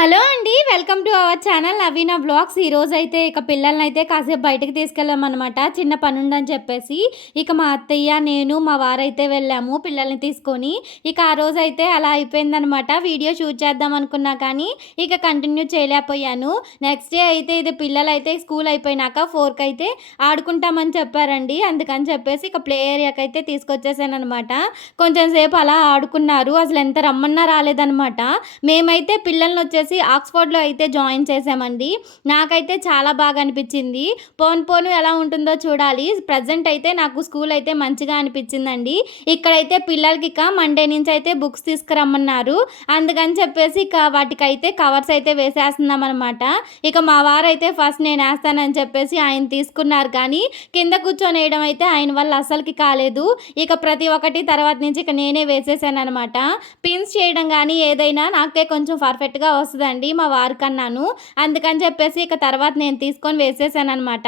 Hello అండి. Welcome to our channel Naveena vlogs. ఈరోజైతే ఇక పిల్లలనైతే కాసేపు బయటకి తీసుకెళ్ళామనమాట. చిన్న పనుందని చెప్పేసి. ఇక మా అత్తయ్య, నేను, మా వారైతే వెళ్ళాము పిల్లల్ని తీసుకొని. ఇక ఆ రోజైతే అలా అయిపోయిందనమాట. వీడియో షూట్ చేద్దాం అనుకున్నా కానీ ఇక కంటిన్యూ చేయలేకపోయాను. నెక్స్ట్ డే అయితే ఇది పిల్లలైతే స్కూల్ అయిపోయినాక 4కి అయితే ఆడుకుంటామని చెప్పారండి. అందుకని చెప్పేసి ఇక ప్లే ఏరియాకైతే తీసుకొచ్చేసాననమాట. కొంచెం సేపు అలా ఆడుకున్నారు. అసలు ఎంత రమ్మన్నా రాలేదనమాట. మేమైతే పిల్లల్నొచ్చేసి ఆక్స్‌ఫర్డ్‌లో అయితే జాయిన్ చేశామండి. నాకైతే చాలా బాగా అనిపిచ్చింది. పోను పోను ఎలా ఉంటుందో చూడాలి. ప్రెజెంట్ అయితే నాకు స్కూల్ అయితే మంచిగా అనిపిచ్చిందండి. ఇక్కడైతే పిల్లలకిక మండే నుంచయితే బుక్స్ తీసుకురమ్మన్నారు. అందుకని చెప్పేసి ఇక వాటికైతే కవర్స్ అయితే వేసేస్తున్నామనమాట. ఇక మా వారైతే ఫస్ట్ నేనేస్తానని చెప్పేసి ఆయన తీసుకున్నారు కానీ, కింద కూర్చొనేయడం అయితే ఆయన వల్ల అస్సలకి కాలేదు. ఇక ప్రతి ఒక్కటి తర్వాత నుంచి ఇక నేనే వేసేసాననమాట. పిన్స్ చేయడం గానీ ఏదైనా నాకే కొంచెం పర్ఫెక్ట్‌గా వస్తదండి మా వారికన్నాను. అందుకని చెప్పేసి ఇక తర్వాత నేను తీసుకొని వేసేసాననమాట.